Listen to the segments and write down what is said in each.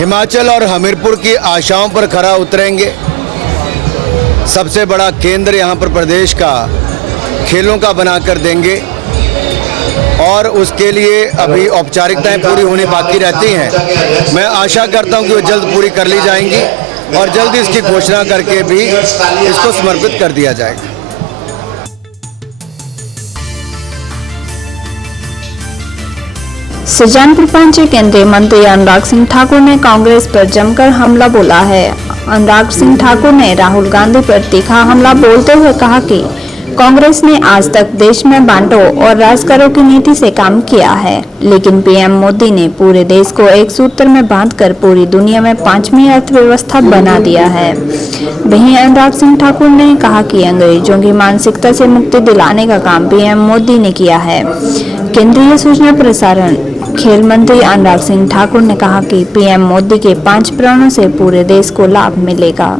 हिमाचल और हमीरपुर की आशाओं पर खरा उतरेंगे। सबसे बड़ा केंद्र यहाँ पर प्रदेश का खेलों का बनाकर देंगे और उसके लिए अभी औपचारिकताएं पूरी होनी बाकी रहती हैं। मैं आशा करता हूं कि वो जल्द पूरी कर ली जाएंगी और जल्द इसकी घोषणा करके भी इसको समर्पित कर दिया जाएगा। सुजानपुर पहुंचे केंद्रीय मंत्री अनुराग सिंह ठाकुर ने कांग्रेस पर जमकर हमला बोला है। अनुराग सिंह ठाकुर ने राहुल गांधी पर तीखा हमला बोलते हुए कहा कि कांग्रेस ने आज तक देश में बांटो और राज करो की नीति से काम किया है, लेकिन पीएम मोदी ने पूरे देश को एक सूत्र में बांधकर पूरी दुनिया में 5वीं अर्थव्यवस्था बना दिया है। वहीं अनुराग सिंह ठाकुर ने कहा कि अंग्रेजों की मानसिकता से मुक्ति दिलाने का काम पीएम मोदी ने किया है। केंद्रीय सूचना प्रसारण खेल मंत्री अनुराग सिंह ठाकुर ने कहा कि पीएम मोदी के 5 प्रणों से पूरे देश को लाभ मिलेगा।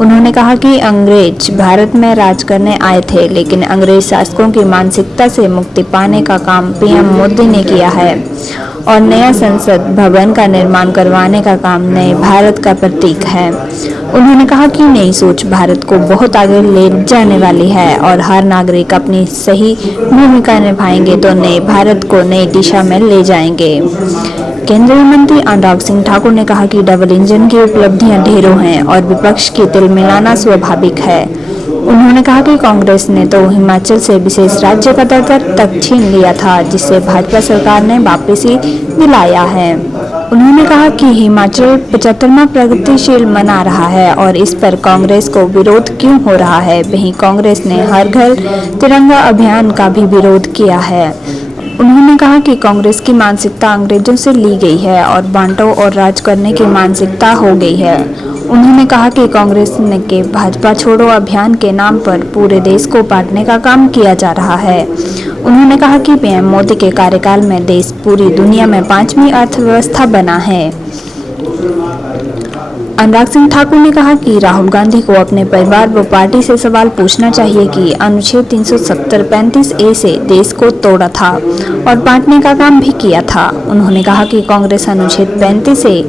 उन्होंने कहा कि अंग्रेज भारत में राज करने आए थे, लेकिन अंग्रेज शासकों की मानसिकता से मुक्ति पाने का काम पीएम मोदी ने किया है और नया संसद भवन का निर्माण करवाने का काम नए भारत का प्रतीक है। उन्होंने कहा कि नई सोच भारत को बहुत आगे ले जाने वाली है और हर नागरिक अपनी सही भूमिका निभाएंगे तो नए भारत को नई दिशा में ले जाएंगे। केंद्रीय मंत्री अनुराग सिंह ठाकुर ने कहा कि डबल इंजन की उपलब्धियां ढेरों हैं और विपक्ष की तिल मिलाना स्वाभाविक है। उन्होंने कहा कि कांग्रेस ने तो हिमाचल से विशेष राज्य का दर्जा तक छीन लिया था, जिससे भाजपा सरकार ने वापसी दिलाया है। उन्होंने कहा कि हिमाचल 75वां प्रगतिशील मना रहा है और इस पर कांग्रेस को विरोध क्यों हो रहा है। वहीं कांग्रेस ने हर घर तिरंगा अभियान का भी विरोध किया है। उन्होंने कहा कि कांग्रेस की मानसिकता अंग्रेजों से ली गई है और बांटो और राज करने की मानसिकता हो गई है। उन्होंने कहा कि कांग्रेस के भाजपा छोड़ो अभियान के नाम पर पूरे देश को बांटने का काम किया जा रहा है। उन्होंने कहा कि पीएम मोदी के कार्यकाल में देश पूरी दुनिया में 5वीं अर्थव्यवस्था बना है। अनुराग सिंह ठाकुर ने कहा कि राहुल गांधी को अपने परिवार व पार्टी से सवाल पूछना चाहिए कि अनुच्छेद 370-35A से देश को तोड़ा था और बांटने का काम भी किया था। उन्होंने कहा कि कांग्रेस अनुच्छेद 35A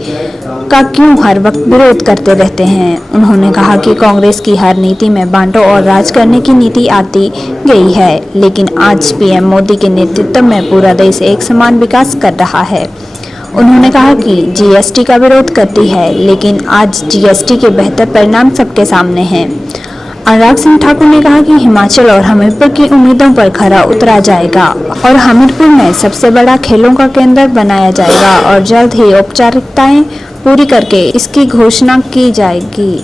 का क्यों हर वक्त विरोध करते रहते हैं। उन्होंने कहा कि कांग्रेस की हर नीति में बांटो और राज करने की नीति आती गई है, लेकिन आज पीएम मोदी के नेतृत्व में पूरा देश एक समान विकास कर रहा है। उन्होंने कहा कि जीएसटी का विरोध करती है, लेकिन आज जीएसटी के बेहतर परिणाम सबके सामने हैं। अनुराग सिंह ठाकुर ने कहा कि हिमाचल और हमीरपुर की उम्मीदों पर खरा उतरा जाएगा और हमीरपुर में सबसे बड़ा खेलों का केंद्र बनाया जाएगा और जल्द ही औपचारिकताएं पूरी करके इसकी घोषणा की जाएगी।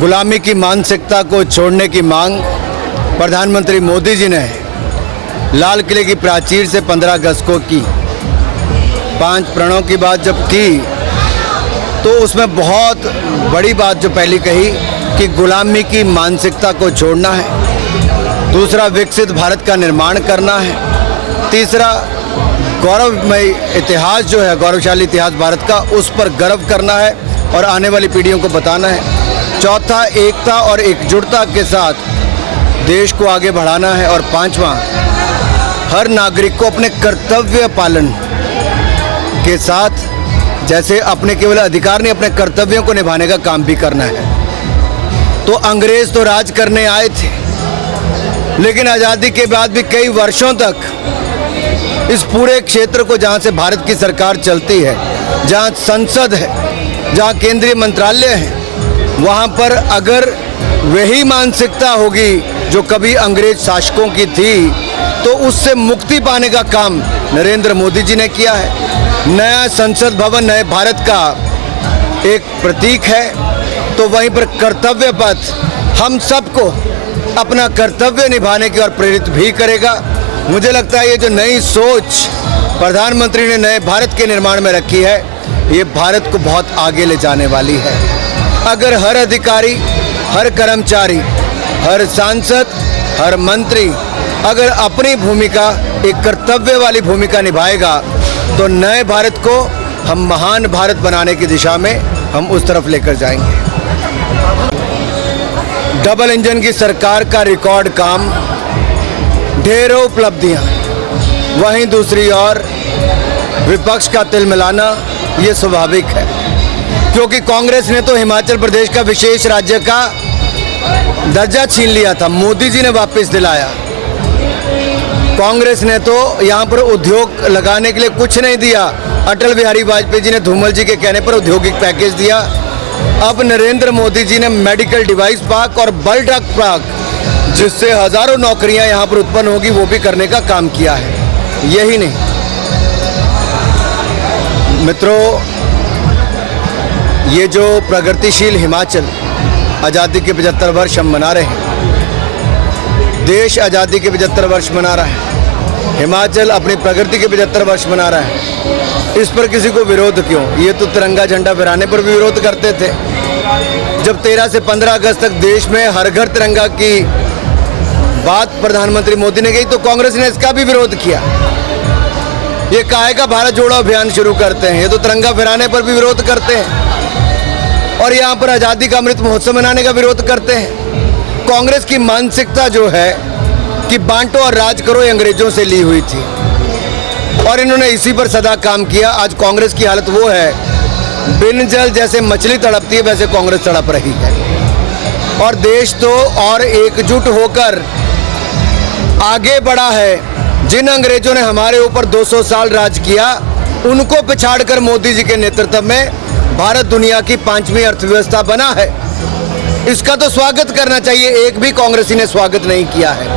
गुलामी की मानसिकता को छोड़ने की मांग प्रधानमंत्री मोदी जी ने लाल किले की प्राचीर से 15 अगस्त को की। 5 प्रणों की बात जब की तो उसमें बहुत बड़ी बात जो पहली कही कि गुलामी की मानसिकता को छोड़ना है। दूसरा, विकसित भारत का निर्माण करना है। तीसरा, गौरवमय इतिहास जो है, गौरवशाली इतिहास भारत का, उस पर गर्व करना है और आने वाली पीढ़ियों को बताना है। चौथा, एकता और एकजुटता के साथ देश को आगे बढ़ाना है। और 5वां, हर नागरिक को अपने कर्तव्य पालन के साथ जैसे अपने केवल अधिकार नहीं, अपने कर्तव्यों को निभाने का काम भी करना है। तो अंग्रेज तो राज करने आए थे, लेकिन आज़ादी के बाद भी कई वर्षों तक इस पूरे क्षेत्र को, जहाँ से भारत की सरकार चलती है, जहाँ संसद है, जहाँ केंद्रीय मंत्रालय है, वहाँ पर अगर वही मानसिकता होगी जो कभी अंग्रेज शासकों की थी, तो उससे मुक्ति पाने का काम नरेंद्र मोदी जी ने किया है। नया संसद भवन नए भारत का एक प्रतीक है। तो वहीं पर कर्तव्य पथ हम सबको अपना कर्तव्य निभाने की ओर प्रेरित भी करेगा। मुझे लगता है ये जो नई सोच प्रधानमंत्री ने नए भारत के निर्माण में रखी है, ये भारत को बहुत आगे ले जाने वाली है। अगर हर अधिकारी, हर कर्मचारी, हर सांसद, हर मंत्री अगर अपनी भूमिका, एक कर्तव्य वाली भूमिका निभाएगा, तो नए भारत को हम महान भारत बनाने की दिशा में हम उस तरफ लेकर जाएंगे। डबल इंजन की सरकार का रिकॉर्ड काम, ढेरों उपलब्धियां, वहीं दूसरी ओर विपक्ष का तिलमिलाना ये स्वाभाविक है, क्योंकि कांग्रेस ने तो हिमाचल प्रदेश का विशेष राज्य का दर्जा छीन लिया था, मोदी जी ने वापस दिलाया। कांग्रेस ने तो यहाँ पर उद्योग लगाने के लिए कुछ नहीं दिया। अटल बिहारी वाजपेयी जी ने धूमल जी के कहने पर औद्योगिक पैकेज दिया। अब नरेंद्र मोदी जी ने मेडिकल डिवाइस पार्क और बल्क ड्रग पार्क, जिससे हजारों नौकरियां यहाँ पर उत्पन्न होगी, वो भी करने का काम किया है। यही नहीं मित्रों, ये जो प्रगतिशील हिमाचल आज़ादी के 75 वर्ष हम मना रहे हैं, देश आज़ादी के 75 वर्ष मना रहा है, हिमाचल अपनी प्रगति के 75 वर्ष मना रहा है, इस पर किसी को विरोध क्यों? ये तो तिरंगा झंडा फहराने पर भी विरोध करते थे। जब 13 से 15 अगस्त तक देश में हर घर तिरंगा की बात प्रधानमंत्री मोदी ने कही, तो कांग्रेस ने इसका भी विरोध किया। ये काहे का भारत जोड़ो अभियान शुरू करते हैं, ये तो तिरंगा फहराने पर भी विरोध करते हैं, और यहाँ पर आज़ादी का अमृत महोत्सव मनाने का विरोध करते हैं। कांग्रेस की मानसिकता जो है कि बांटो और राज करो, ये अंग्रेजों से ली हुई थी, और इन्होंने इसी पर सदा काम किया। आज कांग्रेस की हालत वो है, बिन जल जैसे मछली तड़पती है वैसे कांग्रेस तड़प रही है। और देश तो और एकजुट होकर आगे बढ़ा है। जिन अंग्रेजों ने हमारे ऊपर 200 साल राज किया, उनको पिछाड़कर मोदी जी के नेतृत्व में भारत दुनिया की 5वीं अर्थव्यवस्था बना है। इसका तो स्वागत करना चाहिए, एक भी कांग्रेसी ने स्वागत नहीं किया है।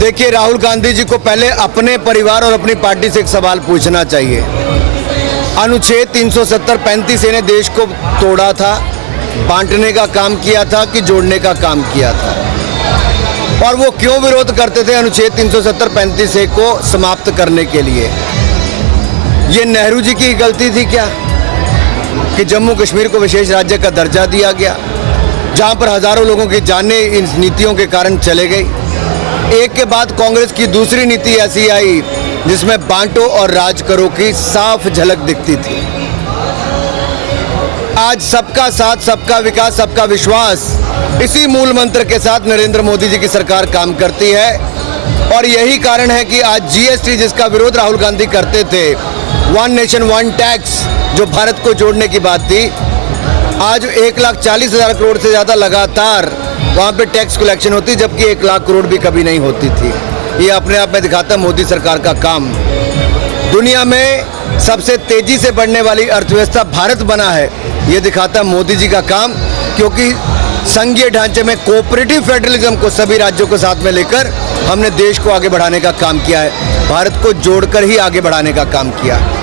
देखिए, राहुल गांधी जी को पहले अपने परिवार और अपनी पार्टी से एक सवाल पूछना चाहिए। अनुच्छेद 370-35 ने देश को तोड़ा था, बांटने का काम किया था कि जोड़ने का काम किया था, और वो क्यों विरोध करते थे अनुच्छेद 370-35 को समाप्त करने के लिए? ये नेहरू जी की गलती थी क्या कि जम्मू कश्मीर को विशेष राज्य का दर्जा दिया गया, जहां पर हजारों लोगों की जानें इन नीतियों के कारण चले गई? एक के बाद कांग्रेस की दूसरी नीति ऐसी आई जिसमें बांटो और राज करो की साफ झलक दिखती थी। आज सबका साथ, सबका विकास, सबका विश्वास, इसी मूल मंत्र के साथ नरेंद्र मोदी जी की सरकार काम करती है, और यही कारण है कि आज जीएसटी, जिसका विरोध राहुल गांधी करते थे, वन नेशन वन टैक्स, जो भारत को जोड़ने की बात थी, आज 1,40,000 करोड़ से ज़्यादा लगातार वहाँ पे टैक्स कलेक्शन होती, जबकि 1 लाख करोड़ भी कभी नहीं होती थी। ये अपने आप में दिखाता है मोदी सरकार का काम। दुनिया में सबसे तेजी से बढ़ने वाली अर्थव्यवस्था भारत बना है, ये दिखाता है मोदी जी का काम, क्योंकि संघीय ढांचे में कोऑपरेटिव फेडरलिज्म को सभी राज्यों को साथ में लेकर हमने देश को आगे बढ़ाने का काम किया है, भारत को जोड़कर ही आगे बढ़ाने का काम किया है।